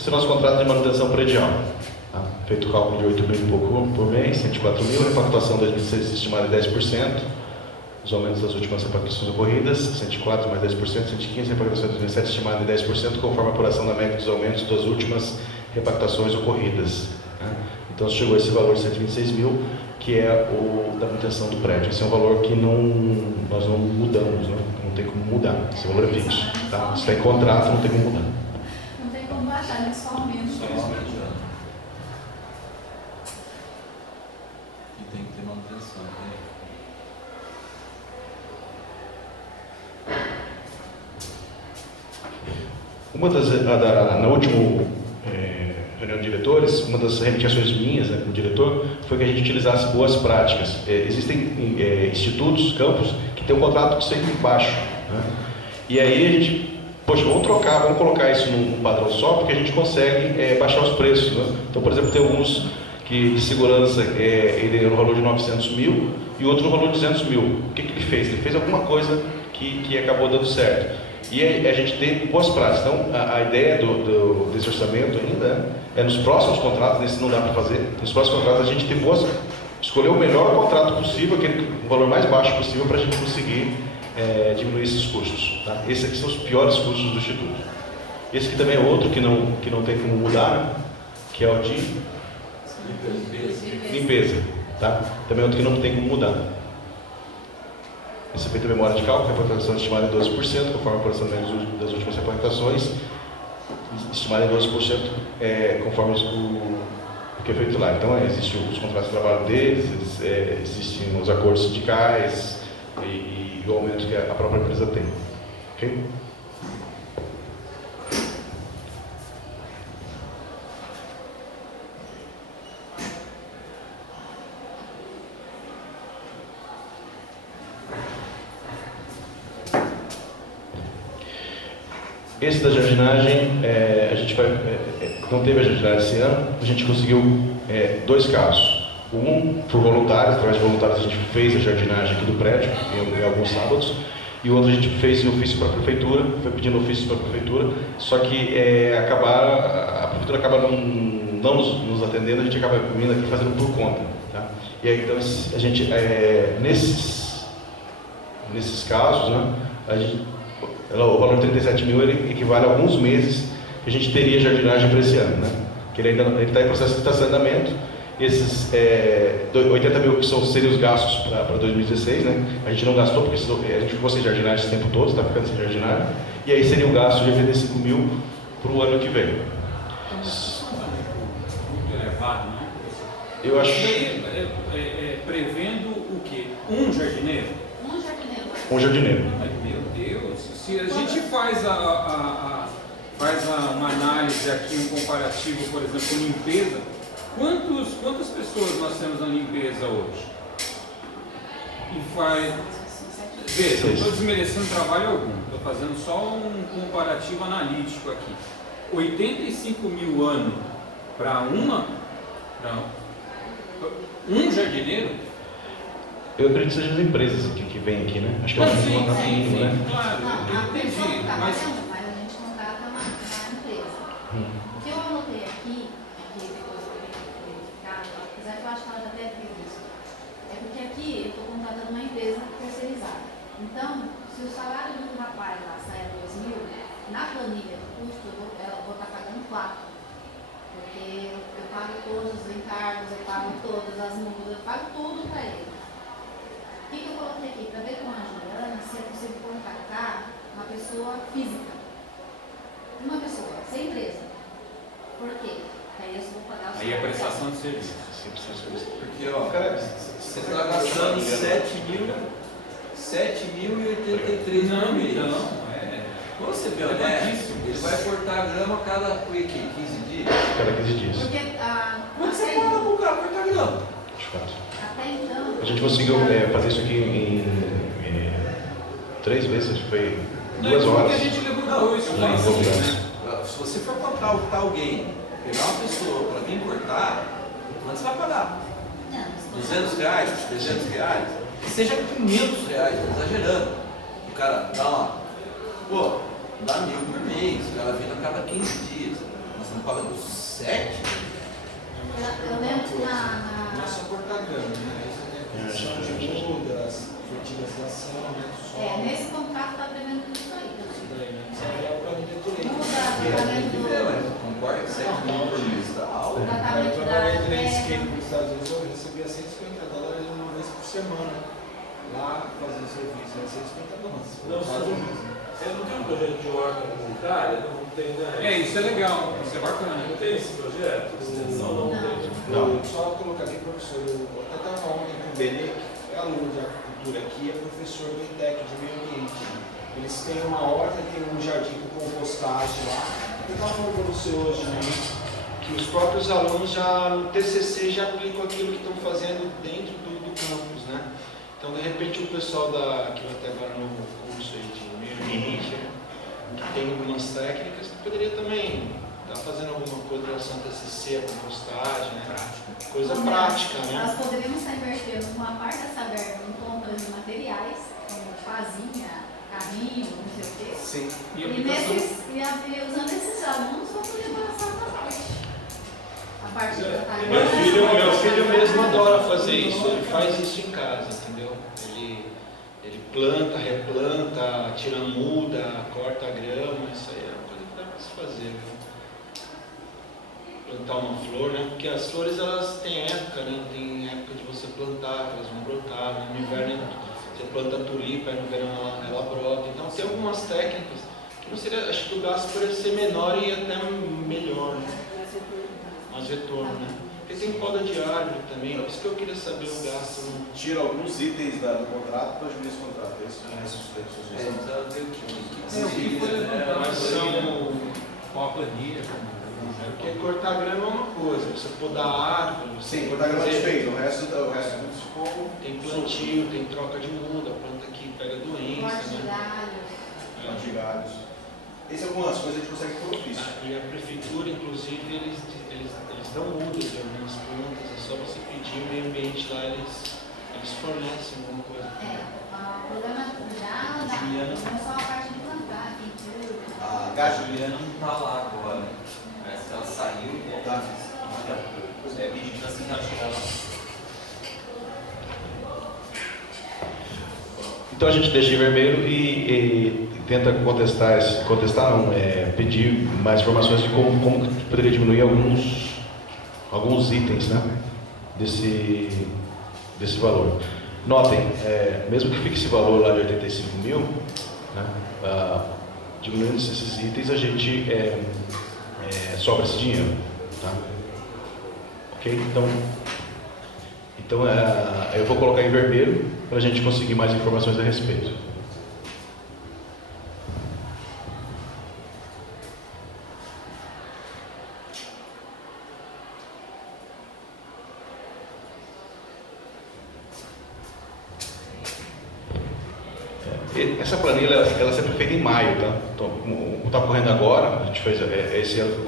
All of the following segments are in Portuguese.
Esse é o nosso contrato de manutenção predial. Tá? Feito o cálculo de 8 mil e pouco por mês, 104 mil, repactuação 2016 estimada em 10%, os aumentos das últimas repactações ocorridas, 104 mais 10%, 115, repactação de 2017 estimada em 10%, conforme a apuração da média dos aumentos das últimas repactações ocorridas. Tá? Então chegou esse valor de 126 mil, que é o da manutenção do prédio. Esse é um valor que nós não mudamos, né? Não tem como mudar, esse valor é fixo. Tá? Se está em contrato, não tem como mudar. Não tem como baixar mensalmente. E tem que ter manutenção, né? Na última reunião de diretores, uma das reivindicações minhas, né, como diretor, foi que a gente utilizasse boas práticas. Existem institutos, campos, que têm um contrato sempre baixo. Né? E aí a gente, poxa, vamos trocar, vamos colocar isso num padrão só, porque a gente consegue baixar os preços. Né? Então, por exemplo, tem alguns que de segurança ele é no valor de 900 mil e outro no valor de 200 mil. O que ele fez? Ele fez alguma coisa que acabou dando certo. E a gente tem boas práticas. Então, a ideia desse orçamento ainda é nos próximos contratos, nesse não dá para fazer, nos próximos contratos a gente tem escolher o melhor contrato possível, o valor mais baixo possível, para a gente conseguir diminuir esses custos. Tá? Esses aqui são os piores custos do Instituto. Esse aqui também é outro que não tem como mudar, né? Que é o de limpeza. Tá? Também é outro que não tem como mudar. Esse é feito a memória de cálculo, repactação estimada em 12%, conforme a apuração das últimas repactações, estimada em 12%, conforme o que é feito lá. Então, existem os contratos de trabalho deles, existem os acordos sindicais e o aumento que a própria empresa tem. Ok? Esse da jardinagem, a gente não teve a jardinagem esse ano, a gente conseguiu 2 casos. Um por voluntários, através de voluntários a gente fez a jardinagem aqui do prédio, em alguns sábados, e o outro a gente fez em ofício para a prefeitura, foi pedindo ofício para a prefeitura, só que a prefeitura acaba não nos atendendo, a gente acaba vindo aqui fazendo por conta. Tá? E aí, então, a gente, nesses casos, né, o valor de 37 mil ele equivale a alguns meses que a gente teria jardinagem para esse ano, né? Que ele está em processo de estacionamento. Esses 80 mil que seriam os gastos para 2016, né? A gente não gastou porque a gente ficou sem jardinagem esse tempo todo, está ficando sem jardinagem. E aí seria o gasto de 85 mil para o ano que vem. Muito elevado, não? Eu acho. Prevendo o quê? Um jardineiro? Um jardineiro. Meu Deus, se a gente faz uma análise aqui, um comparativo, por exemplo, limpeza, quantas pessoas nós temos na limpeza hoje? E faz... Veja, não estou desmerecendo trabalho algum, estou fazendo só um comparativo analítico aqui. 85 mil ano para um jardineiro? Eu acredito que sejam as empresas que vêm aqui, né? Acho que é um contrato mínimo, né? Claro, eu entendi. Mas a gente não trata na empresa. O que eu anotei aqui, que depois eu vou verificar, apesar que eu acho que ela já até viu isso, é porque aqui eu estou contratando uma empresa terceirizada. Então, se o salário do rapaz lá sai a 2 mil, na planilha do custo eu vou estar pagando 4. Porque eu pago todos os encargos, eu pago todas as mudas, eu pago tudo para ele. O que eu coloquei aqui? Para ver com a Juliana se é possível contactar uma pessoa física. Uma pessoa, sem empresa. Por quê? Porque aí eu só vou pagar o Aí é prestação de serviço. Porque, ó, você está gastando 7.083 Não, por mês. então, Quando você vê honesto, ele vai cortar a grama cada 15 dias. Cada 15 dias. Porque Quando você paga para o cara cortar a grama? até então... A gente conseguiu fazer isso aqui em 3 vezes, acho que foi 2 horas. Porque a gente levantou isso lá em cima, né? Se você for contratar alguém, pegar uma pessoa para vir cortar, quanto você vai pagar? R$200, R$300, que seja R$500, estou exagerando. O cara dá dá 1.000 por mês, o cara vem a cada 15 dias. Nós estamos pagando 7? Eu lembro que Não é só cortar grama, né? Isso é de mudas, fertilização, né? nesse contrato está prevendo tudo isso aí. Isso daí, né? Isso aí é o plano de diretoria. Muda o Concorda que 7 mil por mês está alto? Eu tratamento trabalhei da três terra. skate nos Estados Unidos, eu recebia $150 uma vez por semana. Lá fazendo serviço, era $150. Não, Estados Unidos, né? Você não tem um projeto de horta comunitária? Não tem, né? Isso é legal, isso é bacana. Não tem esse projeto? Extensão não tem. Eu só colocaria, professor, eu até estava ontem com o Benê, que é aluno de agricultura aqui, é professor do ITEC de meio ambiente. Eles têm uma horta, tem um jardim com compostagem lá. Eu estava falando para você hoje, né, que os próprios alunos já no TCC já aplicam aquilo que estão fazendo dentro do campus, né? Então, de repente, o pessoal que vai ter agora no curso aí de meio ambiente, que tem algumas técnicas, que poderia também estar fazendo alguma coisa em relação ao TCC, a compostagem, né? Coisa prática, né? Nós poderíamos estar invertendo uma parte dessa verba em compras de materiais, como fazinha, carrinho, não sei o quê. Sim. E E, aplicação. usando esses alunos para poder passar essa parte. A parte da tarefa. Meu filho mesmo adora fazer isso, ele faz isso em casa, entendeu? Ele planta, replanta, tira a muda, corta a grama, isso aí é uma coisa que dá para se fazer, viu? Plantar uma flor, né? Porque as flores elas têm época, né? Tem época de você plantar, elas vão brotar, né? No inverno você planta a tulipa, no verão ela brota. Então tem algumas técnicas que não seria, acho que o gasto poderia ser menor e até melhor, né? Mais retorno, né? Porque tem poda de árvore também, por isso que eu queria saber o gasto. Né? Tira alguns itens do contrato para diminuir esse contrato. Esse é Precisa ver o que O que foi levantado Mas são. com a planilha, Porque cortar grama é uma coisa, você podar árvore, Sim, cortar grama de fez, o resto tudo ficou. tem plantio, tem troca de muda, a planta que pega Corte doença, de né? galho. De galhos. Essas algumas coisas a gente consegue por ofício. E a prefeitura, inclusive, eles dão mudas de algumas plantas, é só você pedir o meio ambiente lá, eles fornecem alguma coisa. O problema já não é só a parte de plantar, tem tudo. A Juliana não está lá agora. Parece que ela saiu e Tá. pedindo assim que ela chegar lá. Então a gente deixa em vermelho e tenta contestar não, pedir mais informações de como poderia diminuir alguns itens, né, desse valor. Notem, mesmo que fique esse valor lá de 85 mil, né, diminuindo esses itens, a gente sobra esse dinheiro. Tá? Ok? Então eu vou colocar em vermelho para a gente conseguir mais informações a respeito. Essa planilha ela sempre é feita em maio, tá? Então, como está ocorrendo agora, a gente fez esse ano,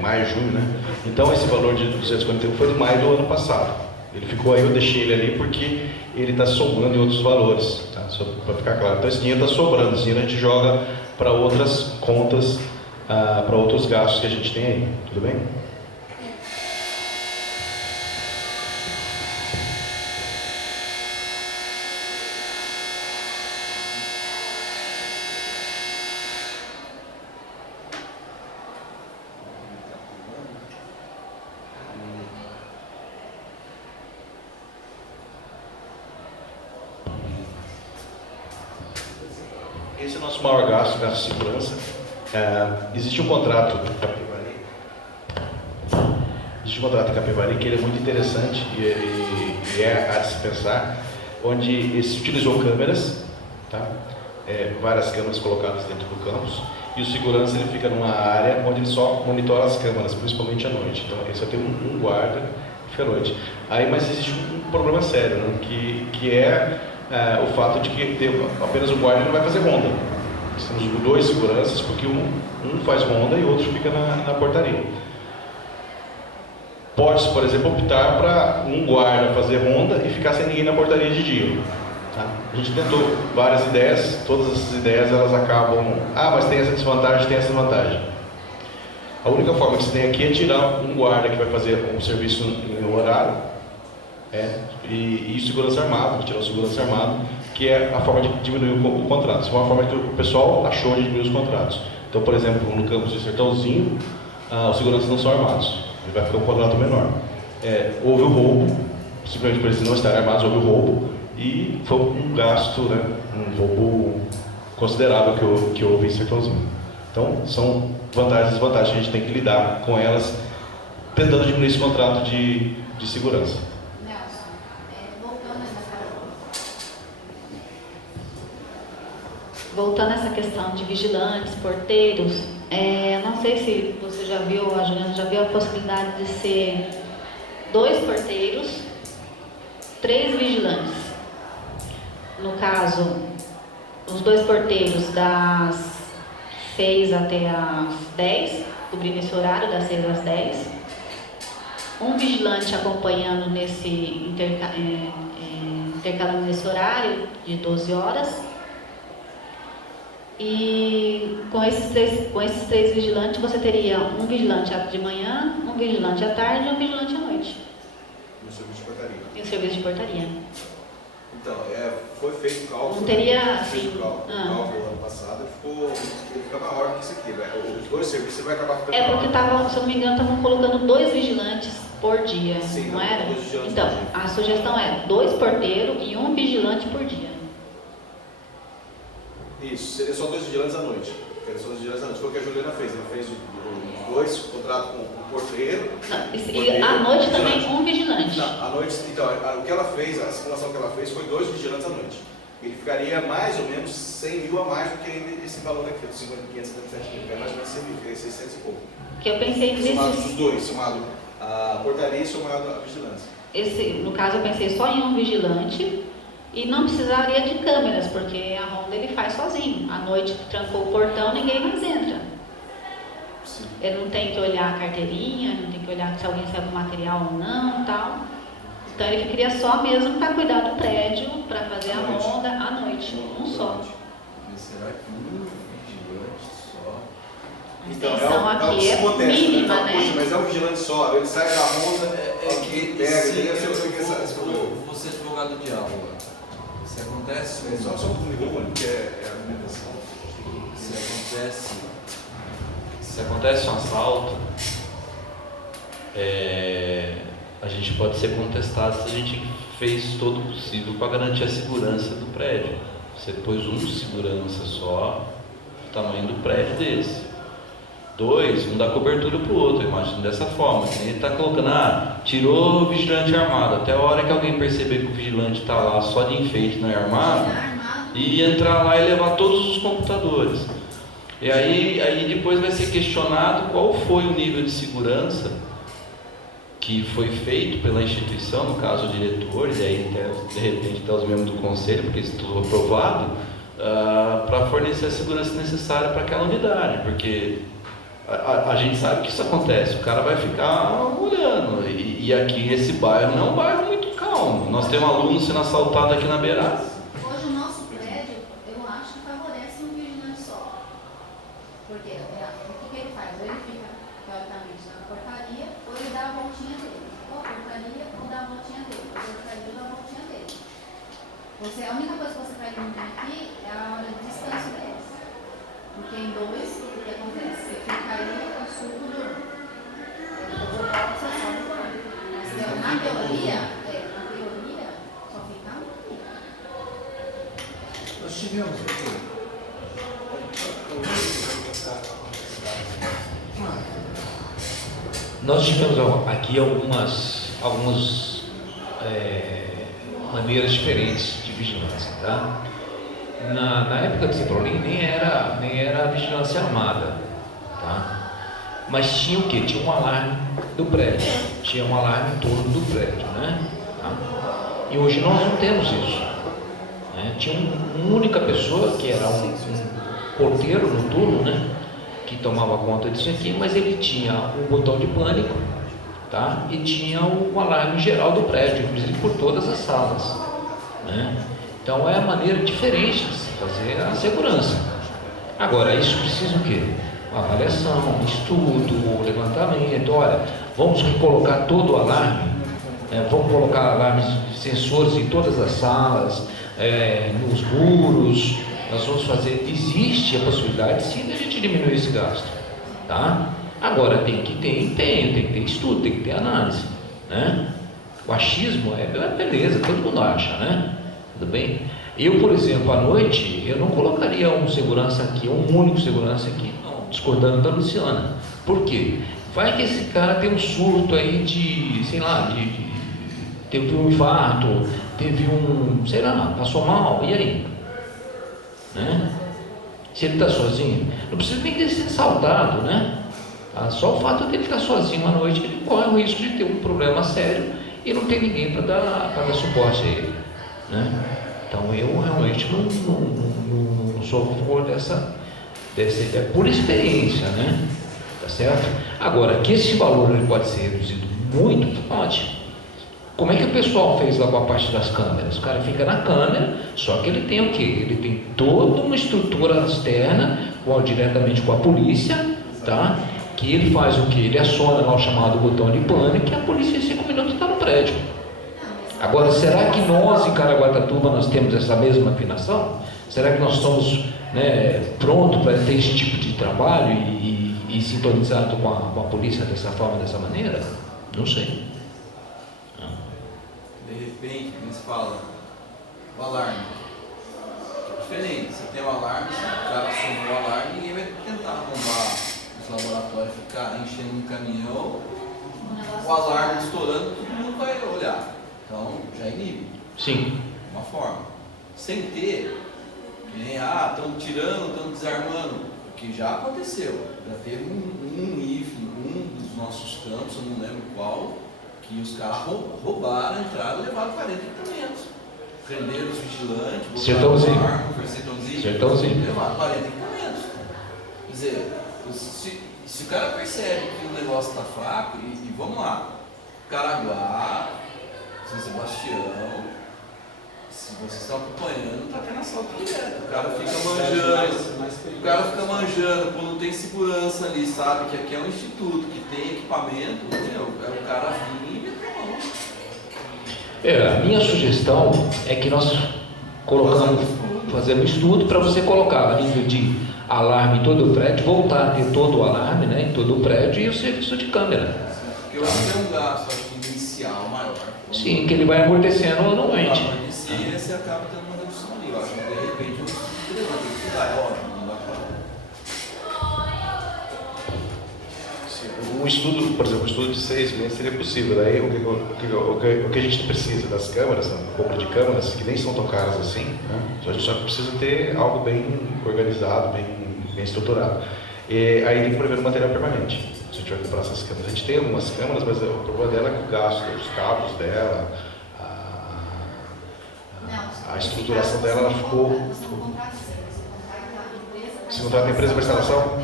maio, junho, né? Então esse valor de 241 foi de maio do ano passado. Ele ficou aí, eu deixei ele ali porque ele está sobrando em outros valores, tá? Só para ficar claro. Então esse dinheiro está sobrando, esse dinheiro a gente joga para outras contas, para outros gastos que a gente tem aí, tudo bem? Esse é o nosso maior gasto, gasto de segurança. Existe um contrato em Capivari, que ele é muito interessante e é a dispensar, onde se utilizou câmeras, tá? Várias câmeras colocadas dentro do campus, e o segurança ele fica numa área onde ele só monitora as câmeras, principalmente à noite. Então ele só tem um guarda que fica à noite. Mas existe um problema sério, né? que é o fato de que apenas o guarda não vai fazer ronda. Nós temos 2 seguranças, porque um faz ronda e o outro fica na portaria. Pode-se, por exemplo, optar para um guarda fazer ronda e ficar sem ninguém na portaria de dia. Tá? A gente tentou várias ideias, todas essas ideias elas acabam... mas tem essa desvantagem, tem essa vantagem. A única forma que você tem aqui é tirar um guarda que vai fazer um serviço em um horário, e o segurança armado, tirar o segurança armado, que é a forma de diminuir o contrato. Isso é uma forma que o pessoal achou de diminuir os contratos. Então, por exemplo, no campus de Sertãozinho, os seguranças não são armados, ele vai ficar um contrato menor. Houve o roubo, simplesmente por eles não estarem armados, houve o roubo, e foi um gasto, né, um roubo considerável que houve em Sertãozinho. Então, são vantagens e desvantagens, a gente tem que lidar com elas, tentando diminuir esse contrato de segurança. Nelson, voltando a essa questão de vigilantes, porteiros, não sei se você já viu, a Juliana já viu a possibilidade de ser 2 porteiros, 3 vigilantes. No caso, os 2 porteiros das 6 até as 10, cobrindo esse horário das 6 às 10. Um vigilante acompanhando intercalando nesse horário de 12 horas. E com esses três vigilantes, você teria um vigilante de manhã, um vigilante à tarde e um vigilante à noite. No serviço de portaria. E o serviço de portaria. Então, foi feito o cálculo. Não teria, Fez assim, o cálculo ano passado, ele fica maior que isso aqui. Os 2 serviços vai acabar ficando porque se eu não me engano, estavam colocando 2 vigilantes por dia, Sim, não era? 2 vigilantes Então, por dia. a sugestão é 2 porteiros e 1 vigilante por dia. Isso, seria só 2 vigilantes à noite. Foi o que a Juliana fez. Ela fez 2 contratos com o porteiro. E à noite também 1 vigilante. Não, à noite, então, o que ela fez, a simulação que ela fez foi 2 vigilantes à noite. Ele ficaria mais ou menos 100 mil a mais do que esse valor aqui, dos 577 mil, é mais ou menos 100 mil, ficaria 600 e pouco. Que eu pensei Somado nesses. os 2, somado a portaria e somado a vigilância. No caso, eu pensei só em 1 vigilante e não precisaria de câmeras, porque a ronda ele faz sozinho. À noite, trancou o portão, ninguém mais entra. Sim. Ele não tem que olhar a carteirinha, não tem que olhar se alguém sai com material ou não, tal. Então ele ficaria só mesmo para cuidar do prédio, para fazer a ronda à noite, um só. Mas será que um vigilante só? A Então, extensão o aqui que é acontece, mínima, Poxa, né? mas é um vigilante só, ele sai da ronda, Que pega, se entendeu? eu Você fica vou ser advogado do diabo agora. Se acontece só comigo, que é a alimentação. Se acontece um assalto, a gente pode ser contestado se a gente fez todo o possível para garantir a segurança do prédio. Você pôs um segurança só, o tamanho do prédio desse. 2, um dá cobertura para o outro, eu imagino dessa forma. Ele está colocando, tirou o vigilante armado, até a hora que alguém perceber que o vigilante está lá só de enfeite, não é armado, e entrar lá e levar todos os computadores. E aí depois vai ser questionado qual foi o nível de segurança que foi feito pela instituição, no caso o diretor, e aí de repente até os membros do conselho, porque isso tudo aprovado, para fornecer a segurança necessária para aquela unidade, porque a gente sabe que isso acontece, o cara vai ficar olhando, e aqui esse bairro não é um bairro muito calmo. Nós temos alunos sendo assaltados aqui na beirada. Hoje o nosso prédio, eu acho que favorece um vigilante só. Porque o que ele faz? Ou ele fica, teoricamente, na portaria, ou ele dá a voltinha dele. Ou a portaria, ou dá a voltinha dele. Ou a portaria, ou dá a voltinha dele. A única coisa que você vai limitar aqui é a hora de descanso deles. Porque em 2, o que acontece? Você fica aí, eu subo do. Eu volto, você sobe do lado. Mas na teoria, só fica um. Nós tivemos aqui. Nós tivemos aqui algumas maneiras diferentes de vigilância, tá? Na época do Citroën nem era vigilância armada, tá? Mas tinha o quê? Tinha um alarme do prédio, tinha um alarme em torno do prédio, né? Tá? E hoje nós não temos isso, né? Tinha uma única pessoa que era um porteiro noturno, né? Que tomava conta disso aqui, mas ele tinha o botão de pânico, tá? E tinha o alarme geral do prédio, inclusive por todas as salas, né? Então é a maneira diferente de se fazer a segurança. Agora, isso precisa o quê? avaliação, estudo, levantamento. Olha, vamos colocar todo o alarme, vamos colocar alarmes, sensores em todas as salas, nos muros. Nós vamos fazer. Existe a possibilidade, sim, de a gente diminuir esse gasto, tá? Agora tem que ter empenho, tem que ter estudo, tem que ter análise, né? O achismo é beleza, todo mundo acha, né? Tudo bem? Eu, por exemplo, à noite, eu não colocaria um segurança aqui, um único segurança aqui, não, discordando da Luciana. Por quê? Vai que esse cara tem um surto aí de, sei lá, teve um infarto, teve um, sei lá, passou mal, e aí? Né? Se ele está sozinho, não precisa nem ter sido assaltado, né? Só o fato de ele ficar sozinho à noite, ele corre o risco de ter um problema sério e não ter ninguém para dar suporte a ele, né? Então eu realmente não sou a favor dessa ideia, por experiência, né? Tá certo? Agora, que esse valor ele pode ser reduzido muito, pode. Como é que o pessoal fez lá com a parte das câmeras? O cara fica na câmera, só que ele tem o quê? Ele tem toda uma estrutura externa, diretamente com a polícia, tá? Que ele faz o quê? Ele aciona lá o chamado botão de pânico e a polícia em 5 minutos está no prédio. Agora, será que nós em Caraguatatuba nós temos essa mesma afinação? Será que nós estamos, né, prontos para ter esse tipo de trabalho e sintonizado com a polícia dessa forma, dessa maneira? Não sei. De repente, como se fala, o alarme. É diferente, você tem o alarme, se o cara acionou o alarme, ninguém vai tentar arrombar os laboratórios, ficar enchendo um caminhão, o alarme estourando, todo mundo vai olhar. Então, já inibe. Sim. Uma forma. Sem ter, que nem, estão tirando, estão desarmando, que já aconteceu. Já teve um IF, um dos nossos campos, eu não lembro qual, que os caras roubaram, entraram e levaram 40 equipamentos. Prenderam os vigilantes, Sertãozinho. Levaram 40 equipamentos. Quer dizer, se o cara percebe que o negócio está fraco, e vamos lá, Caraguá, São Sebastião, se vocês estão acompanhando, está tendo assalto direto. O cara fica manjando, pô, não tem segurança ali, sabe? Que aqui é um instituto, que tem equipamento, é o cara vir e meter a mão. A minha sugestão é que nós fazemos estudo para você colocar a nível de alarme em todo o prédio, voltar a ter todo o alarme, né, em todo o prédio e o serviço de câmera. Porque eu acho que é um gasto inicial maior. Sim, que ele vai amortecendo anualmente. E você acaba tendo uma redução ali. Eu acho que de repente eu tem que estudar, é óbvio, não dá para. Um estudo, por exemplo, um estudo de 6 meses seria possível. Daí o que a gente precisa das câmeras, a compra de câmeras, que nem são tão caras assim, né? A gente só precisa ter algo bem organizado, bem estruturado. E aí tem que prever o material permanente. Se a gente vai comprar essas câmeras, a gente tem algumas câmeras, mas o problema dela é que o gasto, os cabos dela, a estruturação dela, ela ficou. Você contrata a empresa para instalação?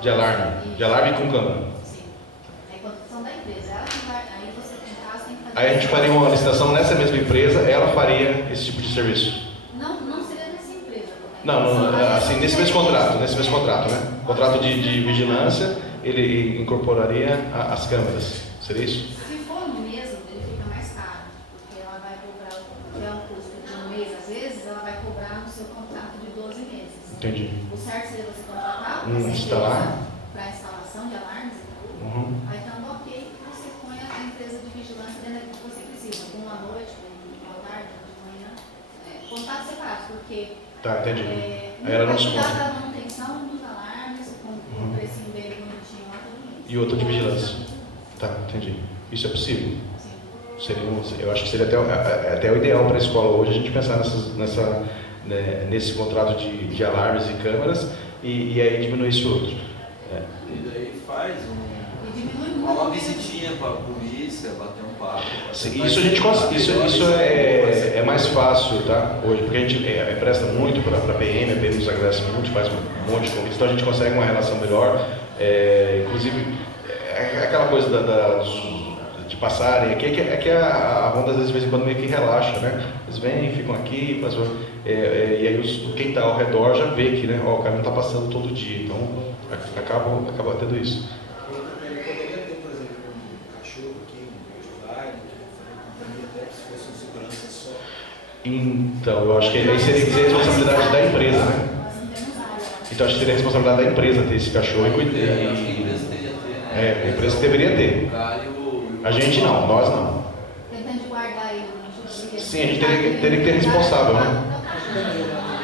De alarme com câmera. Sim. É contratação da empresa. Aí você tem caso, tem que fazer. Aí a gente faria uma licitação nessa mesma empresa, ela faria esse tipo de serviço. Não seria nessa empresa. Não, assim, nesse mesmo contrato, né? Contrato de vigilância, ele incorporaria as câmeras. Seria isso? Se for no mesmo, ele fica mais caro, porque ela vai cobrar, que é um custo de um mês, às vezes, ela vai cobrar no seu contrato de 12 meses. Entendi. O certo seria você contratar Instalar? para instalação de alarmes e tudo. Aí estando ok, você põe a empresa de vigilância dentro do que você precisa, uma à noite, uma à tarde, de manhã. Contato separado, porque Tá, entendi. Aí ela não se cuidar da manutenção dos alarmes, com o precinho dele bonitinho lá, todo mês. E outro de vigilância. Tá, entendi. Isso é possível. Eu acho que seria até o ideal para a escola hoje a gente pensar nesse contrato de alarmes e câmeras e aí diminuir esse outro. E daí faz uma visitinha para a polícia, bater um papo. Isso a gente consegue, isso é mais fácil, tá? Hoje, porque a gente empresta muito para a PM, a PM nos agradece muito, faz um monte de convites, então a gente consegue uma relação melhor. Inclusive, aquela coisa de passarem. Aqui é que a Honda, às vezes, de vez em quando, meio que relaxa, né? Eles vêm, ficam aqui, e aí quem está ao redor já vê que, né? Ó, o cara não está passando todo dia, então acaba tendo isso. Ele poderia ter, por exemplo, um cachorro aqui, um guarda, que companhia até se fosse um segurança só. Então, eu acho que aí seria responsabilidade da empresa, né? Nós não temos área. Então, acho que seria responsabilidade da empresa ter esse cachorro e Eu cuidar. acho que a empresa deveria ter, né? A empresa deveria ter. O cara e o A gente não, nós não. Tentando guardar ele no justiça. Sim, a gente teria que ter responsável, né?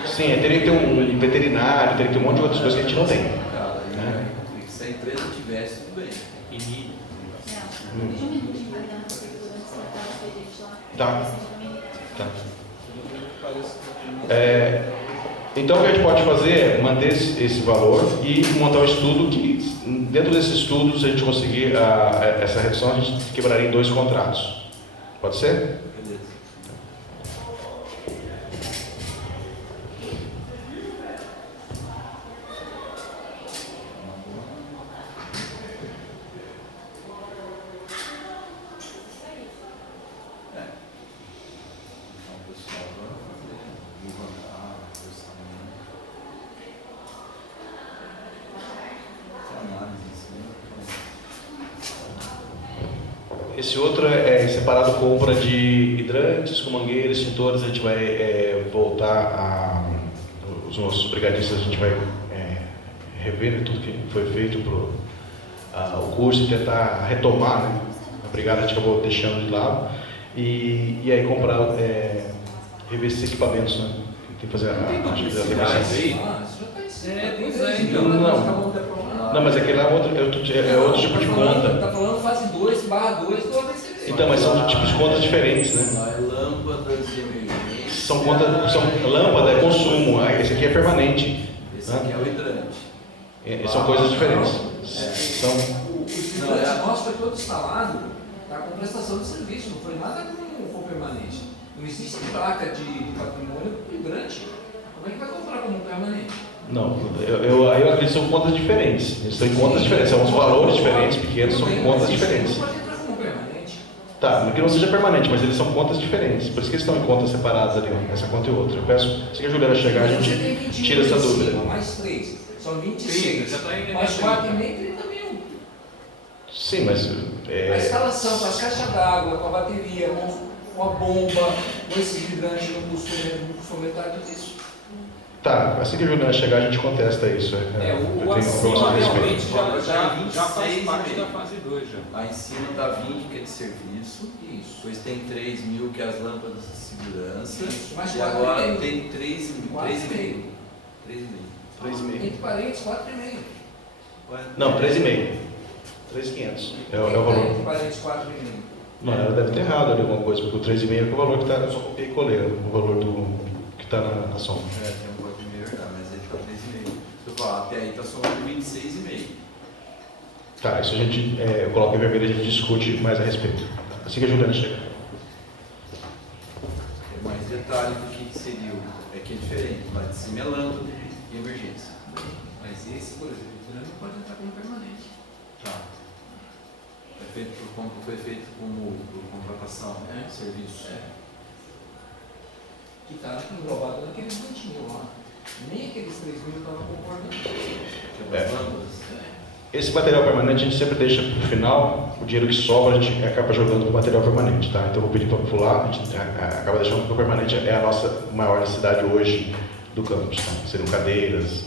Sim, teria que ter um veterinário, teria que ter um monte de outras coisas que a gente não tem. cara. Né? E se a empresa tivesse, tudo bem. Deixa um minutinho para ligar na prefeitura antes de sentar o expediente lá. Tá. Tá. Parece Então o que a gente pode fazer é manter esse valor e montar um estudo que, dentro desses estudos, se a gente conseguir essa redução, a gente quebraria em 2 contratos. Pode ser? Beleza. Então, pessoal, agora levantar o orçamento. Análise em cima. Esse outro é separado compra de hidrantes, com mangueiras, extintores. A gente vai voltar os nossos brigadistas, a gente vai rever, né, tudo que foi feito para o curso e tentar retomar, né? A brigada a gente acabou deixando de lado. E aí comprar, rever esses equipamentos, né? Tem que fazer a atividade da Ah, isso aí? Pois é, então. Não, mas aquele lá é outro tipo de conta. Tá falando fase 2/2 do ABCD. Então, mas são tipos de contas diferentes, né? Lá é lâmpadas de emergência. São lâmpada é consumo, esse aqui é permanente. Esse aqui é o hidrante. São coisas diferentes. São, O hidrante nosso foi todo instalado, tá com prestação de serviço, não foi nada com permanente. Não existe placa de patrimônio com hidrante. Como é que vai comprar como permanente? não, eu acredito que são contas diferentes. Eles têm contas diferentes, são os valores diferentes, pequenos, são contas diferentes. Não pode entrar como permanente. Tá, não que não seja permanente, mas eles são contas diferentes. Por isso que eles estão em contas separadas ali, ó, essa conta e outra. Eu peço, se a Juliana chegar, a Você tem gente 20 tira essa mil em dúvida. cima, mais 3, são 26. Já tá em Mais 30. 4,5, 30 mil. Sim, mas A instalação com as caixas d'água, com a bateria, com a bomba, com esse hidrante não custou metade disso. tá, assim que a Juliana chegar, a gente contesta isso. O Eu tenho acima informação a respeito. realmente já 26 faz parte e da meio. fase 2 já. Lá em cima tá 20, que é de serviço. Isso. Depois tem 3 mil, que é as lâmpadas de segurança. Isso, mais E agora 4,5. tem 3,5. 3,5. 3,5. Entre parênteses, 4,5. Não, 3,5. 3,500. É o valor. Entre parênteses, 4,5. Não, ela deve ter errado ali alguma coisa, porque o 3,5 é o valor que está, eu só copiei e colei, o valor que está na soma. Tem um pouco de meio, verdade, mas ele tá 3,5. Se eu falar, até aí tá somando 26,5. Tá, isso a gente, eu coloco em vermelho e a gente discute mais a respeito. Assim que a Juliana chegar. Tem mais detalhe do que seria é que é diferente. Lá de cima é lâmpada e emergência. Mas esse, por exemplo, o hidrante não pode entrar como permanente. Tá. Foi feito por contratação, né? Serviço. Que está englobado naqueles 20 mil lá. Nem aqueles 3 mil estavam concordando. Que é as lâmpadas. Esse material permanente a gente sempre deixa para o final, o dinheiro que sobra a gente acaba jogando para o material permanente, tá? Então eu vou pedir para pular, a gente acaba deixando que o permanente é a nossa maior necessidade hoje do campus, tá? Seriam cadeiras,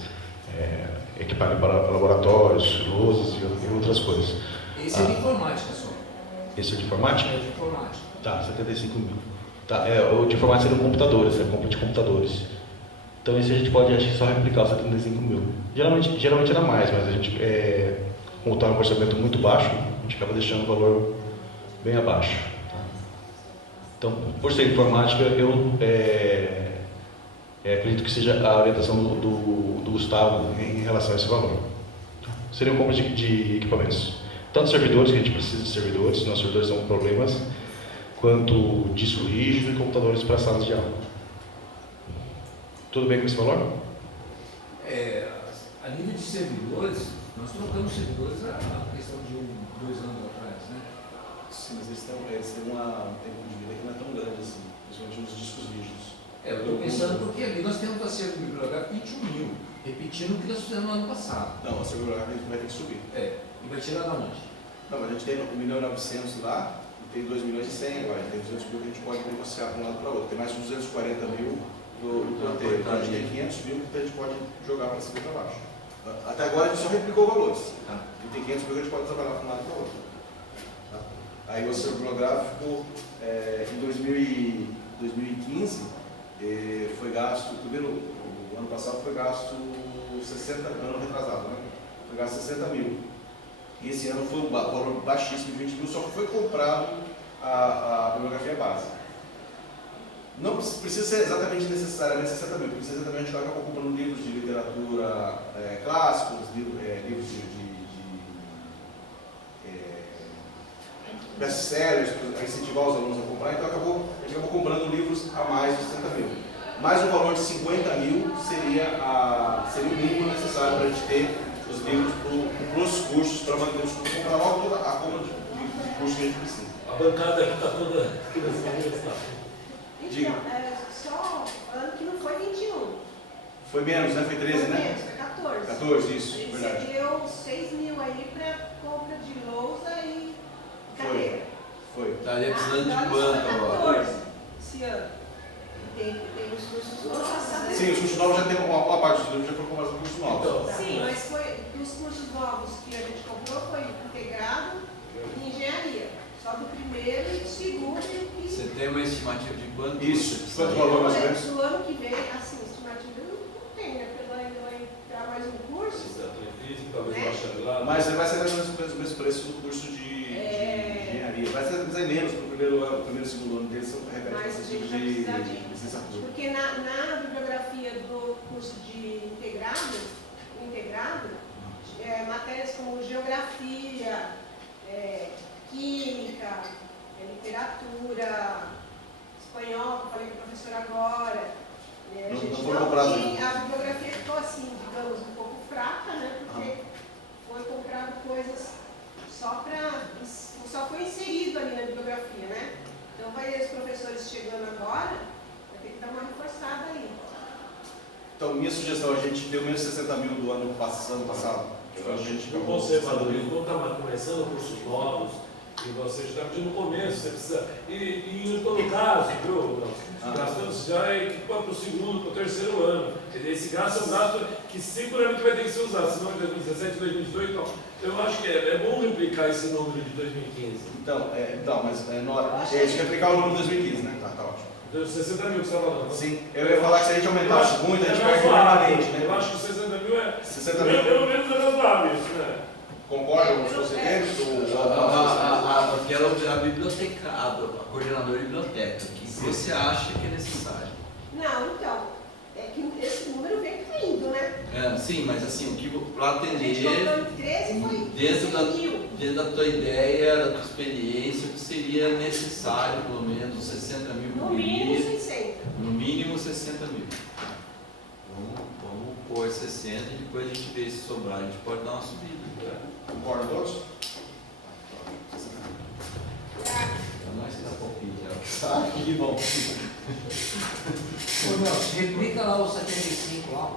equipamento para laboratórios, lousas e outras coisas. Esse é de informática só. Esse é de informática? É de informática. Tá, 75 mil. Tá, o de informática seriam computadores, compra de computadores. Então esse a gente pode acho que só replicar os 75 mil. Geralmente era mais, mas a gente, como está um orçamento muito baixo, a gente acaba deixando o valor bem abaixo. Tá? Então, por ser informática, eu acredito que seja a orientação do Gustavo em relação a esse valor. Tá? Seriam compras de equipamentos. Tanto servidores, que a gente precisa de servidores, nossos servidores são problemas, quanto disco rígido e computadores para salas de aula. Tudo bem com esse valor? A nível de servidores, nós trocamos servidores há questão de 2 anos atrás, né? Sim, mas eles têm um tempo de vida que não é tão grande assim, principalmente nos discos rígidos. Eu estou pensando porque ali nós temos um acervo bibliográfico 21 mil, repetindo o que nós fizemos no ano passado. Não, a segurança a gente vai ter que subir. E vai tirar da onde? Não, mas a gente tem 1,9 milhão lá, e tem 2 milhões e 100 agora, tem 200 mil que a gente pode negociar de um lado para o outro. Tem mais 240 mil do planteio, então a gente tem 500 mil que a gente pode jogar para cima e para baixo. Até agora a gente só replicou valores. E tem 500 mil que a gente pode trabalhar de um lado para o outro. Tá? Aí o seu bibliográfico, em 2015, foi gasto, o ano passado foi gasto 60, ano retrasado, né? Foi gasto 60 mil. E esse ano foi um valor baixíssimo, 20 mil, só que foi comprado a bibliografia base. Não precisa ser exatamente necessariamente 60 mil, precisa também a gente acaba comprando livros de literatura clássicos, livros de best-sellers, para incentivar os alunos a comprar, então a gente acabou comprando livros a mais de 60 mil. Mais um valor de 50 mil seria o mínimo necessário para a gente ter os livros para os cursos, para manter os cursos, comprar logo toda a compra de cursos que a gente precisa. A bancada aqui está toda. Diga. Só falando que não foi 21. Foi menos, né? Foi 13, foi né? Menos, foi 14. 14, isso, a gente verdade. deu 6 mil aí para compra de lousa e cadeira. Foi. Estaria precisando de Agora quanto foi agora? 14 esse ano. Tem os cursos novos. Sim, os cursos novos já tem uma parte dos livros já foram comprados com cursos novos. Sim, mas foi dos cursos novos que a gente comprou foi integrado em engenharia. Só do primeiro e do segundo e do Você tem uma estimativa de quanto? Isso, quanto valor mais ou menos? do ano que vem, assim, estimativa não tem, né? Porque ainda vai entrar mais um curso. Talvez bacharelado. Mas vai ser mais ou menos o mesmo preço do curso de engenharia. Vai ser menos para o primeiro e segundo ano deles, são Mas a gente vai precisar de porque na bibliografia do curso de integrado, matérias como geografia, química, literatura, espanhol, que eu falei com o professor agora. A gente não tinha, a bibliografia ficou assim, digamos, um pouco fraca, né? Porque foi comprado coisas só foi inserido ali na bibliografia, né? Então vai os professores chegando agora, vai ter que dar uma reforçada aí. Então, minha sugestão, a gente deu menos 60 mil do ano passado. Eu acho que o conservadorismo, quando está começando cursos novos, e você está pedindo no começo, você precisa. E em todo caso, viu? Gastamos já para o segundo, para o terceiro ano. Esse gasto é um gasto que seguramente vai ter que ser usado, senão em 2017, 2018, não. Eu acho que é bom replicar esse número de 2015. Mas a gente replicar o número de 2015, né? Tá ótimo. 60 mil que você está falando. Sim, eu ia falar que se a gente aumentasse muito, a gente perde permanente, né? Eu acho que 60 mil é. 60 mil. Pelo menos é razoável isso, né? Concorda com os conselheiros? Aquela biblioteca, a coordenadora de biblioteca, o que você acha que é necessário? Não, então, é que esse número vem caindo, né? Sim, mas assim, o que para A gente comprou atender, em 13 foi dentro da tua ideia, da tua experiência, o que seria necessário, pelo menos 60 mil no por mínimo mês? 60. No mínimo 60 mil. Vamos pôr 60 e depois a gente vê se sobrar, a gente pode dar uma subida. Concordam todos? Não é que dá palpite, Tá, que bom. Ô, Nelson, replica lá o 75 lá.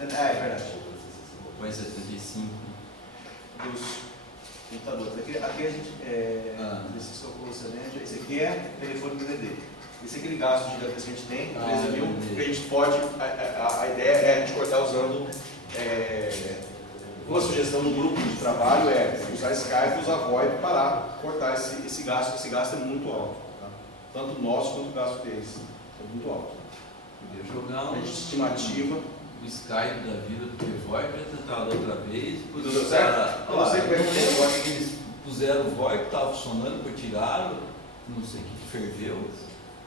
É verdade. Põe 75. Dos computadores. Aqui a gente, desses que eu coloquei, esse aqui é telefone DDD. Esse é aquele gasto direto que a gente tem, 13 mil, que a gente pode, a ideia é a gente cortar usando, uma sugestão do grupo de trabalho é usar Skype e usar VoIP para cortar esse gasto, esse gasto é muito alto. Tá? Tanto o nosso quanto o gasto deles. É muito alto. Jogar A gente estimativa. o Skype da vida, porque VoIP apresentado outra vez. Tudo deu certo? Eu não sei como é que eles puseram o VoIP, estava funcionando, depois tiraram, não sei o que ferveu.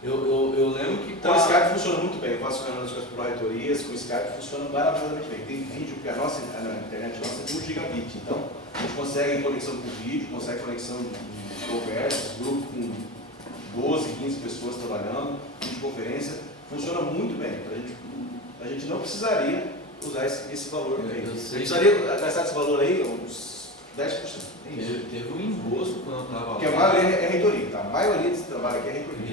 Eu lembro que Com o Skype funciona muito bem, eu faço as coisas por reitorias, com o Skype funciona maravilhosamente bem. Tem vídeo, porque a internet nossa é 1 gigabit, então a gente consegue conexão com vídeo, consegue conexão de conversas, grupo com 12, 15 pessoas trabalhando, videoconferência, funciona muito bem. A gente não precisaria usar esse valor aí. A gente precisaria gastar esse valor aí, uns 10%. Teve um enrosco quando eu estava lá. Porque a maioria é reitoria, tá? A maioria desse trabalho aqui é reitoria.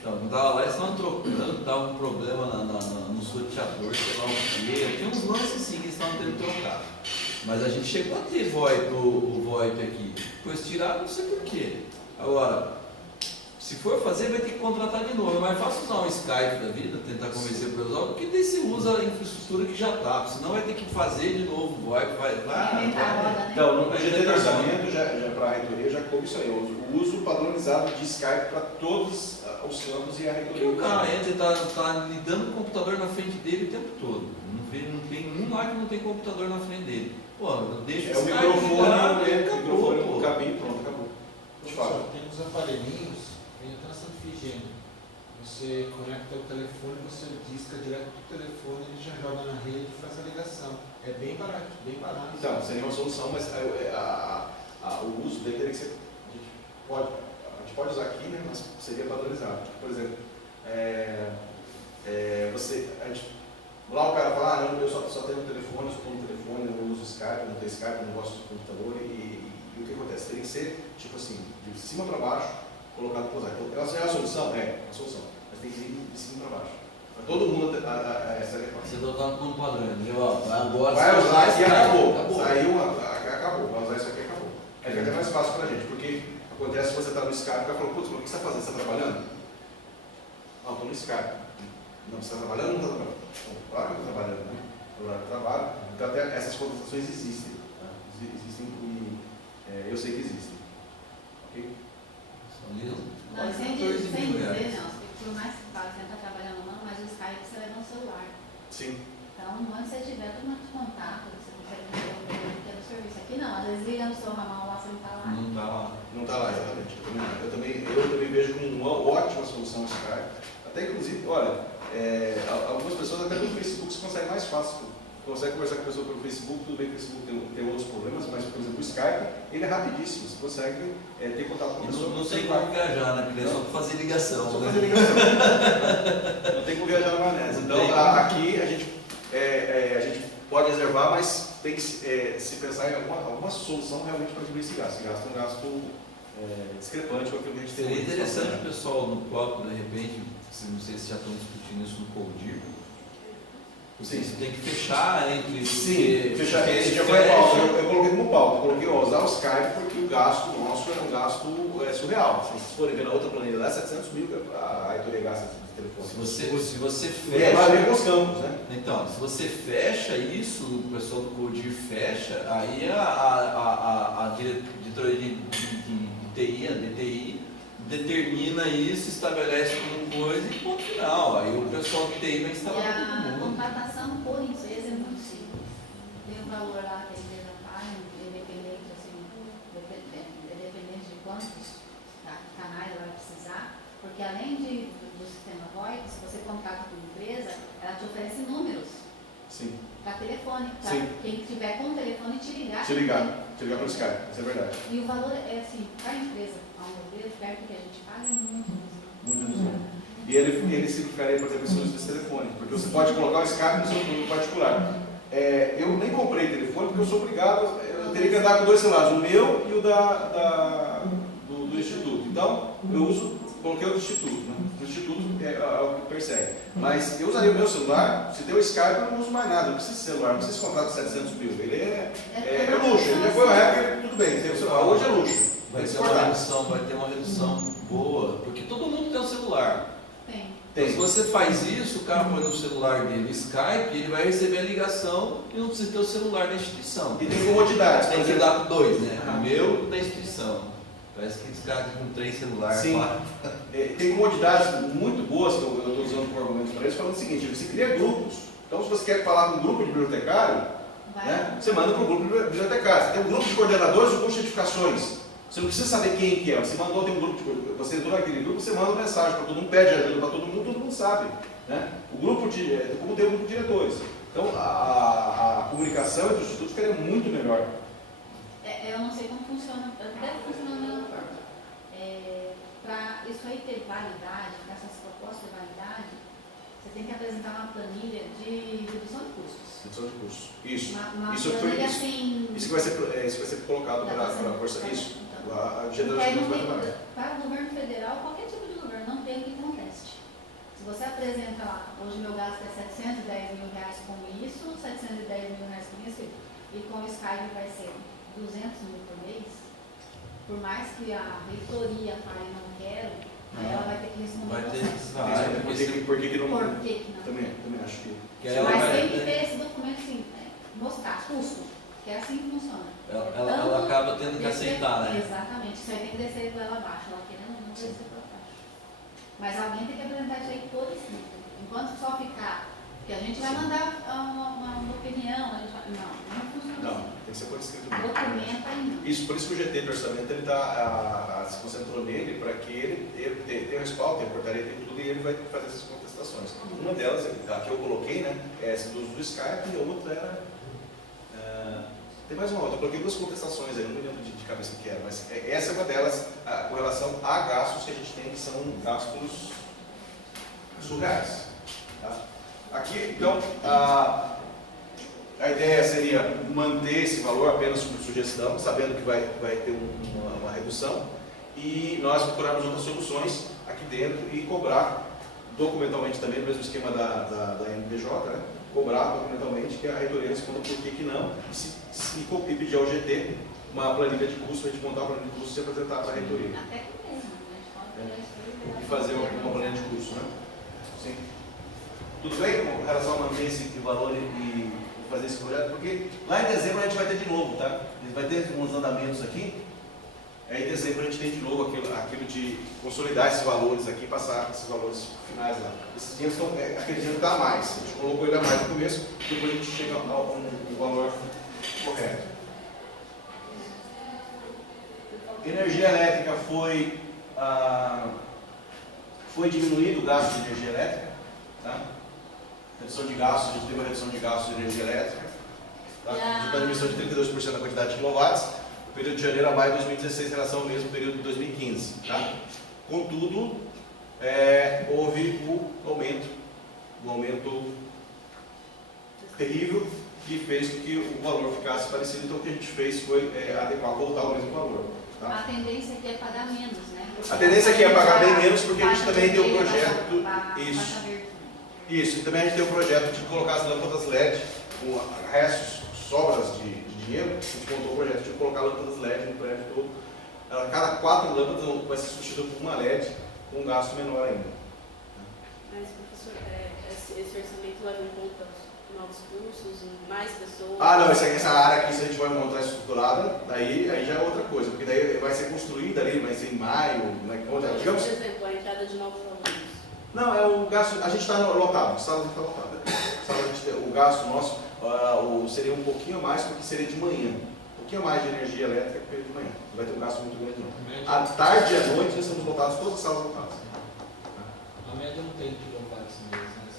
Então, quando estava lá, eles estavam trocando, estava um problema no sorteador, sei lá o quê. Tem uns lances assim que eles estavam tendo trocado. Mas a gente chegou a ter o VoIP aqui. Depois tiraram, não sei porquê. Agora, se for fazer, vai ter que contratar de novo. É mais fácil usar um Skype da vida, tentar convencer para usar, porque daí você usa a infraestrutura que já está. Senão vai ter que fazer de novo o VoIP. Então, no GT de orçamento, já para a reitoria, já coube isso aí. O uso padronizado de Skype para todos os campos e a reitoria. Porque o cara entra e está lidando com o computador na frente dele o tempo todo. Não tem um lá que não tem computador na frente dele. Pô, deixa o microfone, o cabinho, pronto, acabou. Professor, tem uns aparelhinhos, vem atrás da Figênio. Você conecta o telefone, você disca direto do telefone, ele já joga na rede e faz a ligação. É bem barato, bem barato. Então, seria uma solução, mas o uso dele teria que ser. A gente pode usar aqui, né, mas seria padronizado. Por exemplo, lá o cara fala, não, eu só tenho um telefone, só tenho um telefone, eu não uso Skype, não tenho Skype, não gosto do computador, e o que acontece? Teria que ser, tipo assim, de cima para baixo, colocado para usar. Então, essa é a solução? É, a solução. Mas tem que ir de cima para baixo. Para todo mundo essa reforma. Você está no padrão, entendeu? Agora vai usar e acabou. Saiu, acabou. Vai usar isso aqui e acabou. Aí fica até mais fácil para a gente, porque acontece que você está no Skype, o cara fala, putz, mas o que você está fazendo? Você está trabalhando? Não, estou no Skype. Não, você está trabalhando ou não está trabalhando? Bom, claro que eu estou trabalhando, né? Eu trabalho. Então, até essas contratações existem. Tá? Existem e eu sei que existem. Ok? Não, sem dizer, não. Por mais que você está trabalhando ou não, mas o Skype você vai no celular. Sim. Então, onde você tiver todo mundo de contato, você consegue ter o serviço. Aqui não, às vezes liga no seu ramal lá, você não está lá. Não está lá. Não está lá, exatamente. Eu também vejo como uma ótima solução o Skype. Até inclusive, olha, algumas pessoas até no Facebook se consegue mais fácil. Consegue conversar com a pessoa pelo Facebook, tudo bem que o Facebook tem outros problemas, mas, por exemplo, o Skype, ele é rapidíssimo, você consegue ter contato com a pessoa. Não tem como viajar, né? Porque é só para fazer ligação. Só fazer ligação. Não tem como viajar na maionese. Então, aqui a gente pode reservar, mas tem que se pensar em alguma solução realmente para diminuir esse gasto. Esse gasto é um gasto discrepante com aquilo que a gente tem. Seria interessante o pessoal no próprio, de repente, não sei se já estão discutindo isso no Codir. Sim, você tem que fechar entre. Sim, fechar. Esse já foi pauta. Eu coloquei como pauta. Eu coloquei usar o Skype porque o gasto nosso é um gasto surreal. Se vocês forem ver na outra planilha lá, 700 mil a reitoria gasta de telefone. Se você fecha. E vai ver com os campos, né? Então, se você fecha isso, o pessoal do Codir fecha, aí a diretoria de TI, a DTI, determina isso, estabelece como coisa e ponto final. Aí o pessoal de TI vai instalar todo E a mundo. contratação por empresa é muito simples. Tem um valor lá que a empresa paga, independente, assim, dependente de quantos canais ela vai precisar, porque além do sistema VoIP, se você contrata com empresa, ela te oferece números. Sim. Para telefone, para quem tiver com o telefone te ligar. Te ligar pelo Skype, isso é verdade. E o valor é assim, para a empresa, ao meu ver, perto do que a gente paga, é muito reduzido. E ele simplificaria, por exemplo, esse uso desse telefone, porque você pode colocar o Skype no seu particular. Eu nem comprei telefone porque eu sou obrigado, eu teria que andar com dois celulares, o meu e o do Instituto. Então, eu coloquei o do Instituto, né? O Instituto é o que persegue. Mas eu usaria o meu celular, se der o Skype eu não uso mais nada, não preciso de celular, não preciso de contrato de 700 mil. Ele é luxo, ele já foi uma época, tudo bem, tem o celular, hoje é luxo. Vai ter uma redução boa, porque todo mundo tem um celular. Tem. Então, se você faz isso, o cara põe no celular dele Skype, ele vai receber a ligação e não precisa ter o celular da instituição. E tem comodidade. Tem que dar dois, né? O meu e o da instituição. Parece que esse cara com 3 celulares. Sim. Tem comodidades muito boas que eu estou usando como argumento para eles, falando o seguinte: você cria grupos. Então, se você quer falar com um grupo de bibliotecário, né, você manda para o grupo de bibliotecário. Você tem um grupo de coordenadores e um grupo de edificações. Você não precisa saber quem que é. Você mandou, tem um grupo, você entrou naquele grupo, você manda uma mensagem para todo mundo, pede ajuda para todo mundo sabe. Né? O grupo como tem um grupo de diretores. Então, a comunicação entre os institutos ficaria muito melhor. Eu não sei como funciona, deve funcionar da mesma forma. Para isso aí ter validade, para essas propostas de validade, você tem que apresentar uma planilha de redução de custos. Redução de custos. Isso. Uma Isso planilha foi assim. isso que vai ser colocado para a força. Isso. Então, A generosidade vai trabalhar. para o governo federal, qualquer tipo de governo, não tem o que conteste. Se você apresenta lá, hoje meu gasto é R$710 mil com isso, R$710 mil com isso, e com o Skype vai ser 200 mil por mês, por mais que a reitoria fale não quero, aí ela vai ter que responder. Vai ter, Por que não? Por que não? Também acho que. Mas tem que ter esse documento assim, mostrar custo, que é assim que funciona. Ela acaba tendo que aceitar, né? Exatamente, isso aí tem que descer pela abaixo, ela querendo não descer pela baixo. Mas alguém tem que apresentar isso aí todo escrito. Enquanto só ficar, porque a gente vai mandar uma opinião, a gente vai, não funciona Não, assim. tem que ser por escrito mesmo. Documento aí não. Isso, por isso que o GT do orçamento ele se concentrou nele para que ele tenha respaldo, tem portaria, tem tudo, e ele vai fazer essas contestações. Uma delas, a que eu coloquei, né, é essa do Skype, e a outra era. Tem mais uma outra, eu coloquei duas contestações aí, não me lembro de cabeça o que era, mas essa é uma delas com relação a gastos que a gente tem, que são gastos surreais. Tá? Aqui, então, a ideia seria manter esse valor apenas como sugestão, sabendo que vai ter uma redução, e nós procurarmos outras soluções aqui dentro e cobrar documentalmente também, no mesmo esquema da MPJ, né? Cobrar documentalmente que a reitoria responda por que não, e pedir ao GT uma planilha de custo, a gente montar uma planilha de custo e apresentar para a reitoria. Até que mesmo, né? E fazer uma planilha de custo, né? Sim. Tudo bem com relação a manter esse valor e fazer esse projeto? Porque lá em dezembro a gente vai ter de novo, tá? A gente vai ter uns andamentos aqui. Aí em dezembro a gente tem de novo aquilo de consolidar esses valores aqui, passar esses valores finais lá. Esses dinheiros estão, aquele dinheiro está a mais. A gente colocou ele a mais no começo, depois a gente chega ao valor correto. Energia elétrica foi diminuído o gasto de energia elétrica. Tá? Redução de gastos, a gente teve uma redução de gastos de energia elétrica. Tá? A gente tem uma diminuição de 32% da quantidade de quilowatts. Período de janeiro a maio de 2016 em relação ao mesmo período de 2015. Tá? Contudo, houve o aumento terrível que fez com que o valor ficasse parecido. Então o que a gente fez foi adequar, voltar ao mesmo valor. Tá? A tendência aqui é pagar menos, né? A tendência aqui é pagar bem menos porque a gente também tem o projeto. Isso, e também a gente tem o projeto de colocar as lâmpadas LED com restos, sobras de dinheiro. A gente montou o projeto de colocar lâmpadas LED no prédio todo. Cada 4 lâmpadas vai ser substituída por uma LED com um gasto menor ainda. Mas, professor, esse orçamento leva em conta novos cursos, mais pessoas? Não, essa área aqui, se a gente vai montar estruturada, aí já é outra coisa, porque daí vai ser construída ali, vai ser em maio, né? Digamos, por exemplo, a entrada de novos alunos. Não, é o gasto, a gente está lotado, a sala está lotada. O gasto nosso seria um pouquinho mais, porque seria de manhã. Um pouquinho mais de energia elétrica porque de manhã. Não vai ter um gasto muito grande não. À tarde e à noite nós estamos lotados, todas as salas lotadas. A média não tem quilowatts mesmo, né?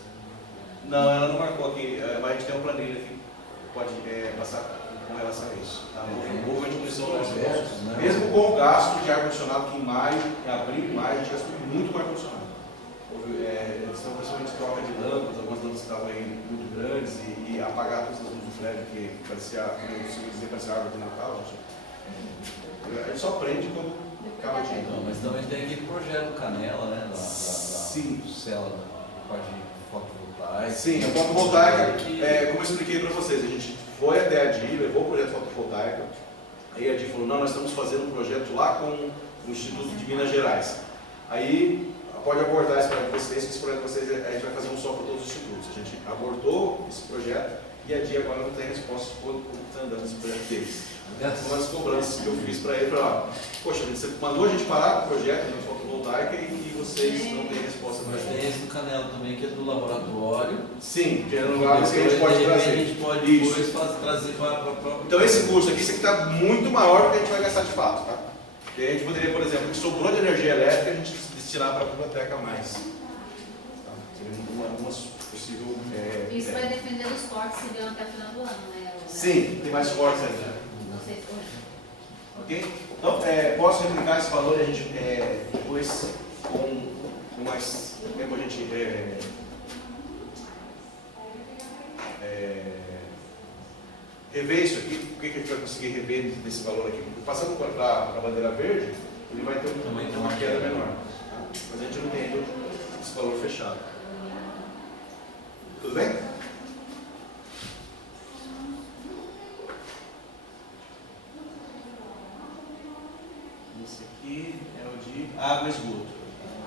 Não, ela não marcou aqui, mas a gente tem uma planilha que pode passar com relação a isso. Tá? Houve uma diminuição nossa, mesmo com o gasto de ar-condicionado que em abril e maio, a gente gastou muito com ar-condicionado. Eles estão principalmente troca de lâmpadas, algumas lâmpadas que estavam aí muito grandes e apagar todas as luzes do prédio que parecia, como eu consigo dizer, parecia árvore de Natal. A gente só aprende quando acaba o dia. Não, mas também tem aquele projeto Canela, né? Sim. Do Cela, da parte de fotovoltaica. Sim, a fotovoltaica, como eu expliquei para vocês, a gente foi até a DI, levou o projeto fotovoltaica, aí a DI falou, não, nós estamos fazendo um projeto lá com o Instituto de Minas Gerais. Aí pode abordar esse projeto de vocês, que esse projeto de vocês a gente vai fazer um só para todos os institutos. A gente abordou esse projeto e a DI agora não tem resposta de como está andando esse projeto deles. Uma das cobranças que eu fiz para ele, poxa, você mandou a gente parar com o projeto de fotovoltaica e vocês não têm resposta para isso. Mas tem esse do Canela também, que é do laboratório. Sim, que é no lugar que a gente pode trazer. A gente pode depois trazer para a própria... Então esse curso aqui, esse aqui está muito maior do que a gente vai gastar de fato, tá? E a gente poderia, por exemplo, o que sobrou de energia elétrica, a gente destinar para a biblioteca mais. Tá? Seria uma possível... Isso vai depender dos cortes que deu até o final do ano, né? Sim, tem mais cortes ainda. Não sei se hoje. Ok? Então, posso replicar esse valor e a gente depois, com mais tempo, a gente rever isso aqui, o que a gente vai conseguir rever desse valor aqui? Passando para a bandeira verde, ele vai ter uma queda menor. Tá? Mas a gente não tem ainda esse valor fechado. Tudo bem? Esse aqui é o de água e esgoto.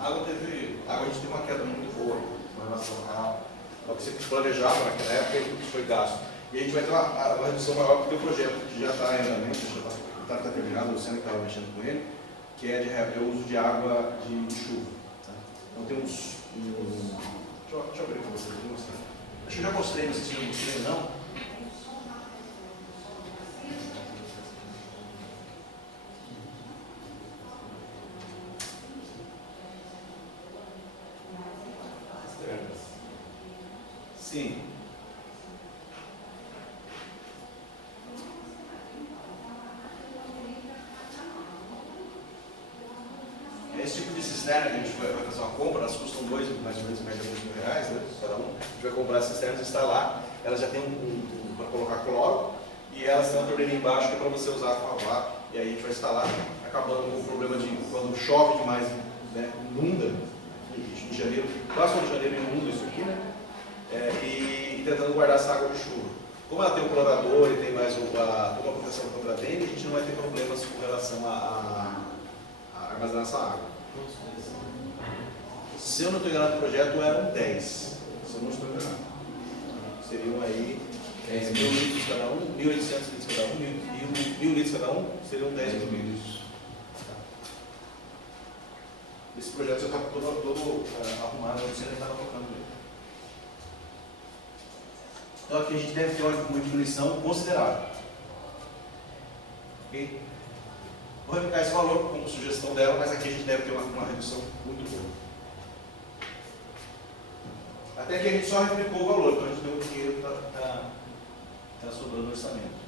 Água a gente teve uma queda muito boa com relação ao que você planejava naquela época e o que foi gasto. E a gente vai ter uma redução maior porque o projeto que já está em andamento, já está terminado, o Luciano estava mexendo com ele, que é de uso de água de chuva. Tá? Então tem uns. Deixa eu abrir para vocês mostrar. Acho que eu já mostrei, não sei se eu mostrei ou não. Sim. Esse tipo de cisterna que a gente vai fazer uma compra, elas custam mais ou menos R$2.000, né, cada um. A gente vai comprar as cisternas e instalar. Elas já têm para colocar cloro e elas têm uma torneira embaixo que é para você usar para lavar. E aí a gente vai instalar, acabando com o problema de quando chove demais, né, inunda. Em janeiro, quase todo janeiro inunda isso aqui, né? E tentando guardar essa água de chuva. Como ela tem o clorador e tem mais toda a proteção contra a dengue, a gente não vai ter problemas com relação a armazenar essa água. Se eu não estou enganado, o projeto eram 10. Se eu não estou enganado. Seriam aí 10 mil litros cada um, 1.800 litros cada um, 1.000 litros cada um, seriam 10 mil litros. Esse projeto já está todo arrumado, você ainda estava tocando nele. Então aqui a gente deve ter uma diminuição considerável. Ok? Vou replicar esse valor como sugestão dela, mas aqui a gente deve ter uma redução muito boa. Até aqui a gente só replicou o valor, então a gente deu o dinheiro que está sobrando no orçamento.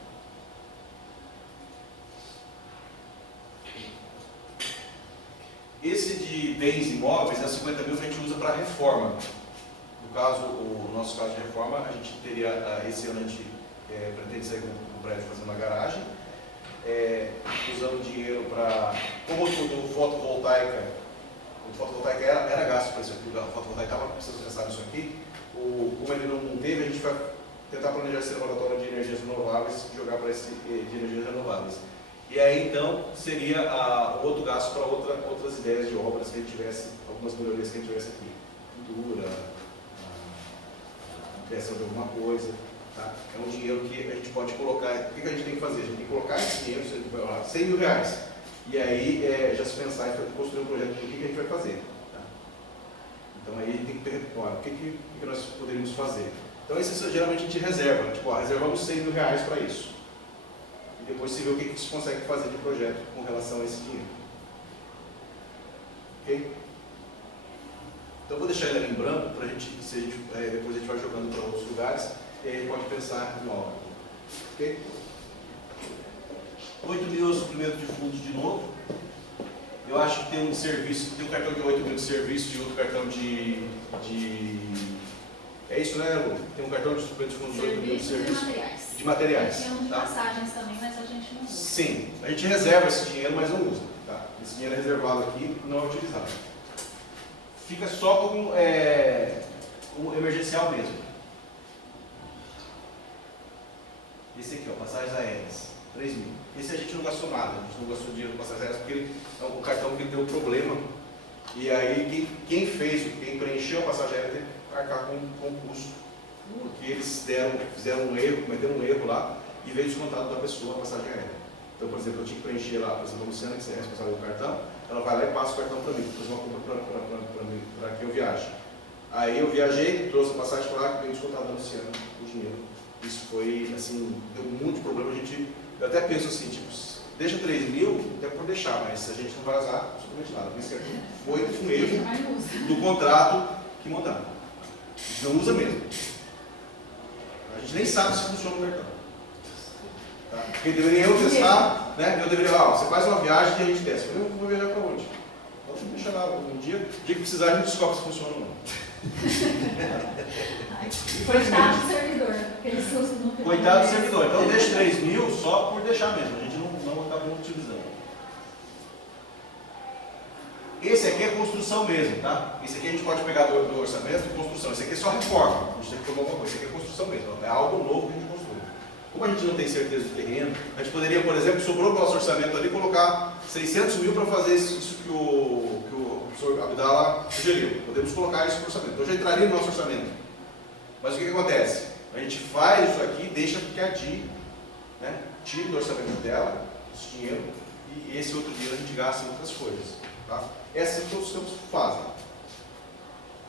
Esse de bens imóveis é 50 mil que a gente usa para reforma. No caso, o nosso caso de reforma, a gente teria, esse ano a gente pretende sair com o prédio fazendo uma garagem, usando dinheiro para, como o fotovoltaica era gasto para isso aqui, o fotovoltaica estava precisando pensar nisso aqui, como ele não teve, a gente vai tentar planejar esse laboratório de energias renováveis e jogar para esse de energias renováveis. E aí, então, seria outro gasto para outras ideias de obras que a gente tivesse, algumas melhorias que a gente tivesse aqui. Pintura, ampliação de alguma coisa. Tá? É um dinheiro que a gente pode colocar. O que a gente tem que fazer? A gente tem que colocar esse dinheiro, R$100 mil. E aí, já se pensar em construir um projeto do que a gente vai fazer. Tá? Então, aí tem que ter, olha, o que nós poderíamos fazer? Então, isso geralmente a gente reserva. Tipo, reservamos R$100 mil para isso. Depois você vê o que você consegue fazer de projeto com relação a esse dinheiro. Ok? Então eu vou deixar ele ali em branco para depois a gente vai jogando para outros lugares e aí pode pensar em obra. Ok? 8 mil é o suprimento de fundos de novo. Eu acho que tem um serviço, tem um cartão de 8 mil de serviço e outro cartão de é isso, né, Lu? Tem um cartão de suprimento de fundos de 8 mil de serviço. De materiais. Tem um de tá? passagens também, mas a gente não usa. Sim, a gente reserva esse dinheiro, mas não usa. Tá? Esse dinheiro é reservado aqui, não é utilizado. Fica só como emergencial mesmo. Esse aqui, ó, passagens aéreas, 3 mil. Esse a gente não gastou nada, a gente não gastou dinheiro com passagens aéreas porque o cartão que deu problema. E aí quem preencheu a passagem aérea teve que arcar com o custo. Porque eles fizeram um erro, cometeram um erro lá e veio descontado da pessoa a passagem aérea. Então, por exemplo, eu tinha que preencher lá, por exemplo, a Luciana, que é responsável do cartão, ela vai lá e passa o cartão para mim, fazer uma compra para que eu viaje. Aí eu viajei, trouxe a passagem para lá e veio descontado da Luciana o dinheiro. Isso foi, assim, deu muito problema. Eu até penso assim, tipo, deixa 3 mil, até por deixar, mas a gente não vai usar absolutamente nada. Por isso que foi um erro do contrato que montaram. A gente não usa mesmo. A gente nem sabe se funciona o cartão. Tá? Porque deveria eu testar, né? Eu deveria, você faz uma viagem e a gente testa. Eu vou viajar para onde? Pode deixar lá um dia que precisar a gente descobre se funciona ou não. Coitado do servidor, porque eles não. Coitado do servidor. Então deixa 3 mil só por deixar mesmo. A gente não acabou utilizando. Esse aqui é construção mesmo, tá? Esse aqui a gente pode pegar do orçamento de construção. Esse aqui é só reforma. A gente tem que tomar alguma coisa. Esse aqui é construção mesmo. É algo novo que a gente construiu. Como a gente não tem certeza do terreno, a gente poderia, por exemplo, sobrou o nosso orçamento ali, colocar 600 mil para fazer isso que o professor Abdala sugeriu. Podemos colocar isso no orçamento. Então já entraria no nosso orçamento. Mas o que acontece? A gente faz isso aqui e deixa que a DI, né, tire do orçamento dela esse dinheiro e esse outro dinheiro a gente gasta em outras coisas. Tá? Essa é que todos os campos fazem.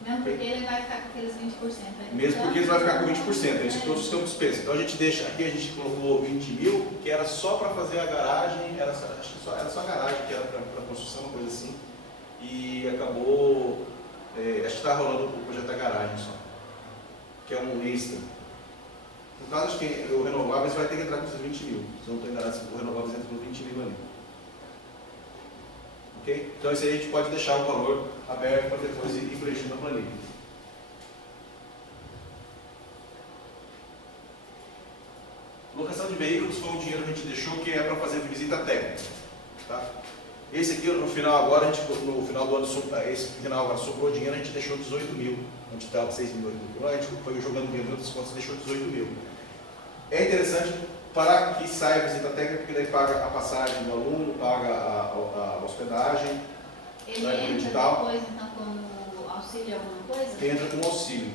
Mesmo porque ele vai ficar com aqueles 20%. Mesmo porque ele vai ficar com 20%, é isso que todos os campos pensam. Então a gente deixa, aqui a gente colocou 20 mil, que era só para fazer a garagem, acho que era só a garagem que era para construção, uma coisa assim. E acabou, acho que está rolando o projeto da garagem só, que é um extra. No caso, acho que o Renováveis vai ter que entrar com esses 20 mil. Se eu não estou enganado, o Renováveis entra com 20 mil ali. Ok? Então isso aí a gente pode deixar o valor aberto para depois ir preenchendo a planilha. Locação de veículos foi um dinheiro que a gente deixou que é para fazer visita técnica. Tá? Esse aqui no final agora, no final do ano, esse final agora sobrou dinheiro, a gente deixou 18 mil. A gente estava 6 mil, a gente foi jogando dinheiro em outras contas e deixou 18 mil. É interessante para que saia a visita técnica, porque daí paga a passagem do aluno, paga a hospedagem, ele entra depois, então, como auxílio alguma coisa? Entra como auxílio.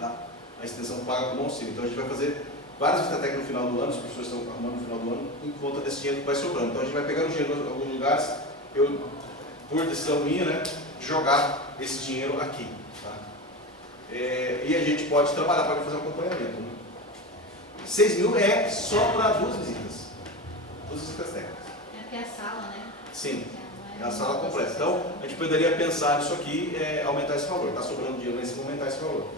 Tá? A extensão paga como auxílio. Então a gente vai fazer várias visitas técnicas no final do ano, os professores estão arrumando no final do ano, em conta desse dinheiro que vai sobrando. Então a gente vai pegar o dinheiro em alguns lugares, por decisão minha, né, jogar esse dinheiro aqui. Tá? E a gente pode trabalhar para fazer um acompanhamento. Né? 6 mil é só para 2 visitas. 2 visitas técnicas. É porque é a sala, né? Sim, é a sala completa. Então, a gente poderia pensar nisso aqui, aumentar esse valor. Está sobrando dinheiro nesse momento, aumentar esse valor.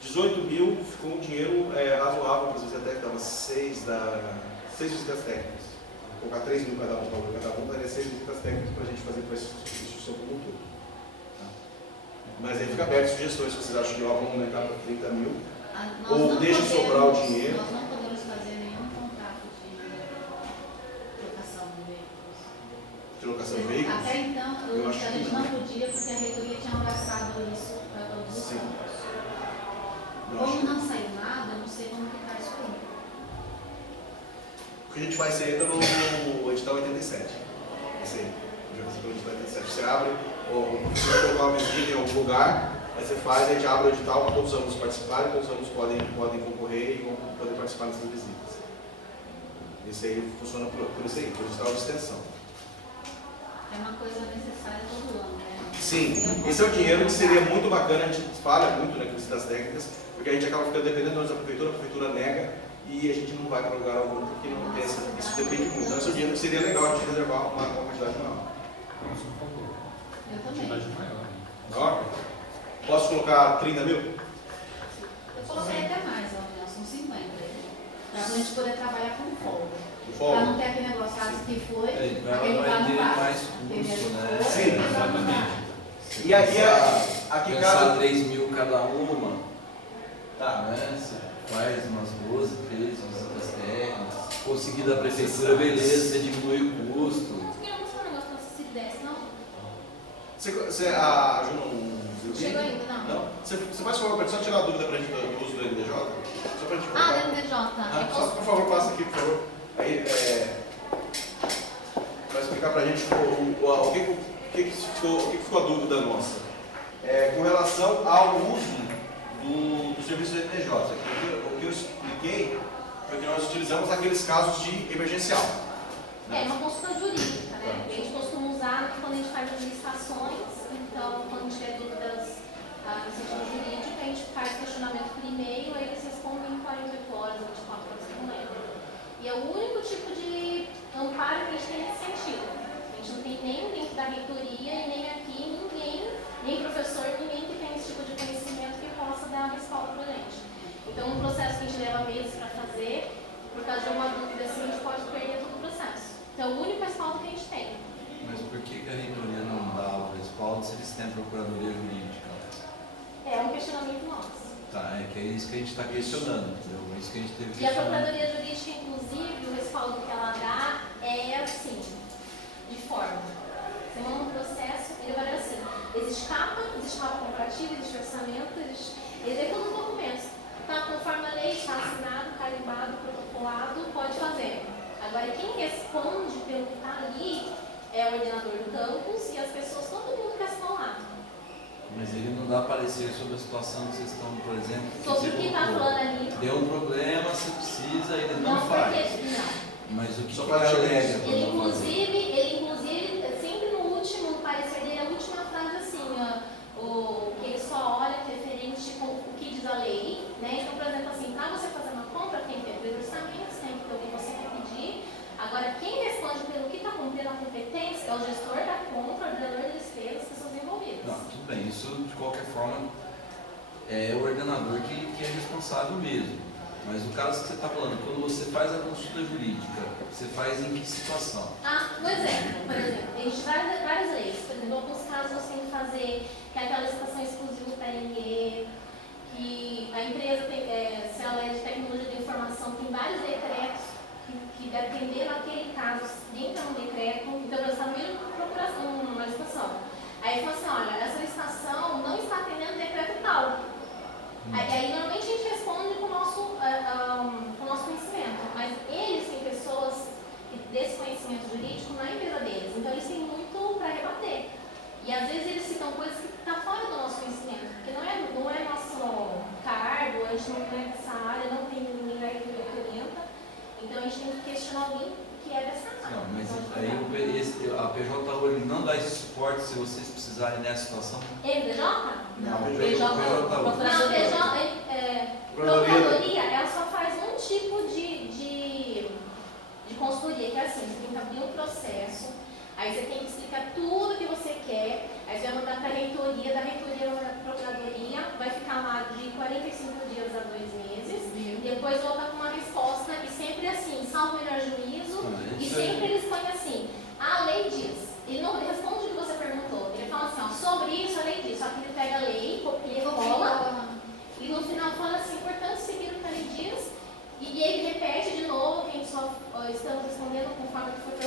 18 mil ficou um dinheiro razoável para as visitas técnicas, dava 6 visitas técnicas. Vou colocar 3 mil cada um, valor cada um, daria 6 visitas técnicas para a gente fazer para essa instituição como um todo. Tá? Mas aí fica aberto sugestões, se vocês acham que vamos aumentar para 30 mil. Ou deixa sobrar o dinheiro. Nós não podemos fazer nenhum contrato de locação de veículos. De locação de veículos? Até então, a gente não podia, porque a reitoria tinha abraçado isso para todos os campos. Como não saiu nada, eu não sei como que está isso aí. O que a gente vai ser entra no edital 87. Esse aí, o edital 87. Você abre, o professor colocar uma visita em algum lugar. Aí você faz, a gente abre o edital para todos os alunos participarem, todos os alunos podem concorrer e vão poder participar dessas visitas. Esse aí funciona por isso aí, por edital de extensão. É uma coisa necessária todo ano, né? Sim, esse é o dinheiro que seria muito bacana, a gente fala muito, né, com visitas técnicas, porque a gente acaba ficando dependendo da prefeitura nega e a gente não vai para lugar algum porque não tem isso depende muito. Então esse é o dinheiro que seria legal a gente reservar uma quantidade maior. Eu também. Maior? Posso colocar 30 mil? Eu coloquei até mais, são 50. Para a gente poder trabalhar com folga. Para não ter aquele negócio que foi, aquele vai ter não mais custo, né? Sim, exatamente. E aqui pensar 3 mil cada uma, tá, né? Você faz umas 12, 13 visitas técnicas, conseguir da prefeitura, beleza, você diminui o custo. Nós queríamos um negócio se desse, não? A Ju não chegou ainda, não. Você faz favor, só tirar a dúvida para a gente do uso do MDJ? Só para a gente colocar. Do MDJ. Só, por favor, passa aqui, por favor. Aí, vai explicar para a gente o que ficou a dúvida nossa. Com relação ao uso do serviço do MDJ. O que eu expliquei foi que nós utilizamos aqueles casos de emergencial. É uma consulta jurídica, né? A gente costuma usar quando a gente faz as licitações, então quando tiver dúvidas no sentido jurídico, a gente faz questionamento por e-mail, aí eles respondem em 48 horas ou 24 horas, não lembro. E é o único tipo de amparo que a gente tem nesse sentido. A gente não tem nem dentro da reitoria e nem aqui ninguém, nem professor, ninguém que tem esse tipo de conhecimento que possa dar respaldo para a gente. Então, um processo que a gente leva meses para fazer, por causa de uma dúvida assim, a gente pode perder todo o processo. Então, o único respaldo que a gente tem. Mas por que a reitoria não dá o respaldo se eles têm a procuradoria jurídica? questionamento nosso. Tá, é que é isso que a gente está questionando, entendeu? É isso que a gente teve que E a questionar. Procuradoria Jurídica, inclusive, o respaldo que ela dá é assim, de forma. Você manda um processo, ele vai assim. Existe capa comparativa, existe orçamento, existe todos os documentos. Está conforme a lei, está assinado, carimbado, protocolado, pode fazer. Agora, quem responde pelo que está ali é o ordenador do campus e as pessoas, todo mundo que está lá. Mas ele não dá parecer sobre a situação que vocês estão, por exemplo. Sobre o que está falando ali. Deu um problema, você precisa, ele não faz. Porque, não. Mas o que Só que para alega? Ele inclusive, sempre no último parecer dele, a última frase assim, que ele só olha referente com o que diz a lei, né? Então, por exemplo, assim, para você fazer uma compra, tem que ter orçamentos, tem que ter o que você quer pedir. Agora, quem responde pelo que está cumprindo a competência é o gestor da compra, o ordenador de despesas, as pessoas envolvidas. Não, tudo bem, isso de qualquer forma é o ordenador que é responsável mesmo. Mas o caso que você está falando, quando você faz a consulta jurídica, você faz em que situação? Um exemplo, por exemplo, a gente tem várias leis. Por exemplo, em alguns casos você tem que fazer que é aquela licitação exclusiva para ME, que a empresa tem, se ela é de tecnologia de informação, tem vários decretos que dependendo daquele caso, entra no decreto, então você está mesmo procurando uma licitação. Aí fala assim, olha, essa licitação não está atendendo o decreto tal. Aí normalmente a gente responde com o nosso conhecimento, mas eles têm pessoas desse conhecimento jurídico na empresa deles, então eles têm muito para rebater. E às vezes eles citam coisas que estão fora do nosso conhecimento, porque não é nosso cargo, a gente não é dessa área, não tem ninguém que orienta, então a gente tem que questionar alguém que é dessa área. Não, mas aí a PJ ele não dá esse suporte se vocês precisarem nessa situação? PJ? Não, Procuradoria, ela só faz um tipo de consultoria, que é assim, você tem que abrir um processo, aí você tem que explicar tudo que você quer, aí você vai mandar para a reitoria, da reitoria para a procuradoria, vai ficar lá de 45 dias a 2 meses, depois volta com uma resposta, e sempre assim, salvo o melhor juízo, e sempre eles põem assim, a lei diz, ele não responde o que você perguntou, ele fala assim, ó, sobre isso a lei diz, só que ele pega a lei, copia, cola, e no final fala assim, portanto, seguir o que a lei diz, e ele repete de novo, que a gente só estamos respondendo conforme que foi